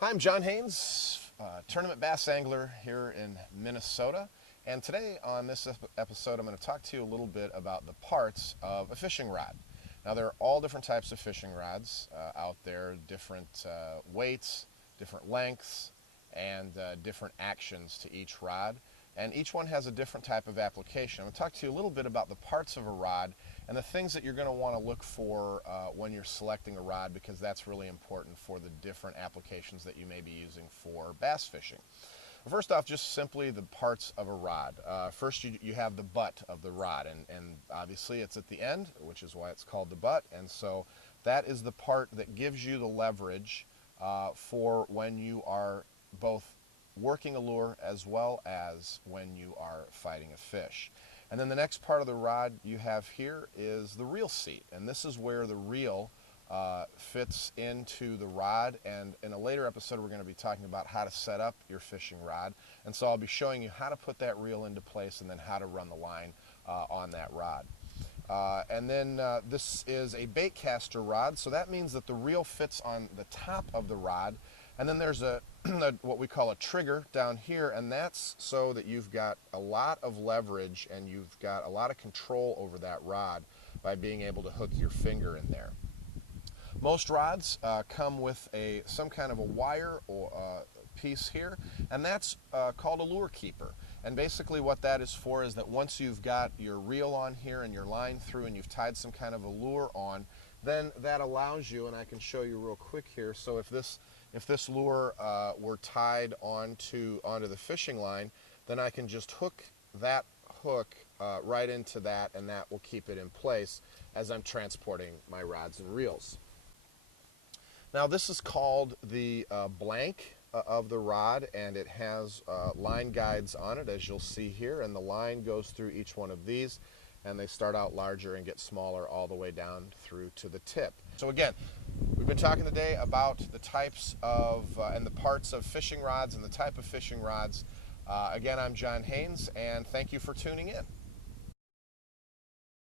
Hi, I'm John Haynes, tournament bass angler here in Minnesota. And today on this episode, I'm going to talk to you a little bit about the parts of a fishing rod. Now, there are all different types of fishing rods out there, different weights, different lengths, and different actions to each rod. And each one has a different type of application. I'm going to talk to you a little bit about the parts of a rod and the things that you're going to want to look for when you're selecting a rod, because that's really important for the different applications that you may be using for bass fishing. First off, just simply the parts of a rod. First, you have the butt of the rod, and obviously it's at the end, which is why it's called the butt. And so that is the part that gives you the leverage for when you are both working a lure as well as when you are fighting a fish. And then the next part of the rod you have here is the reel seat, and this is where the reel fits into the rod. And in a later episode, we're going to be talking about how to set up your fishing rod, and so I'll be showing you how to put that reel into place and then how to run the line on that rod. And then this is a bait caster rod, so that means that the reel fits on the top of the rod, and then there's what we call a trigger down here, and that's so that you've got a lot of leverage and you've got a lot of control over that rod by being able to hook your finger in there. Most rods come with some kind of a wire or piece here, and that's called a lure keeper. And basically what that is for is that once you've got your reel on here and your line through and you've tied some kind of a lure on, then that allows you, and I can show you real quick here, so if this lure were tied onto the fishing line, then I can just hook that hook right into that, and that will keep it in place as I'm transporting my rods and reels. Now, this is called the blank of the rod, and it has line guides on it, as you'll see here, and the line goes through each one of these, and they start out larger and get smaller all the way down through to the tip. So again, we've been talking today about the types of and the parts of fishing rods and the type of fishing rods. Again, I'm John Haynes, and thank you for tuning in.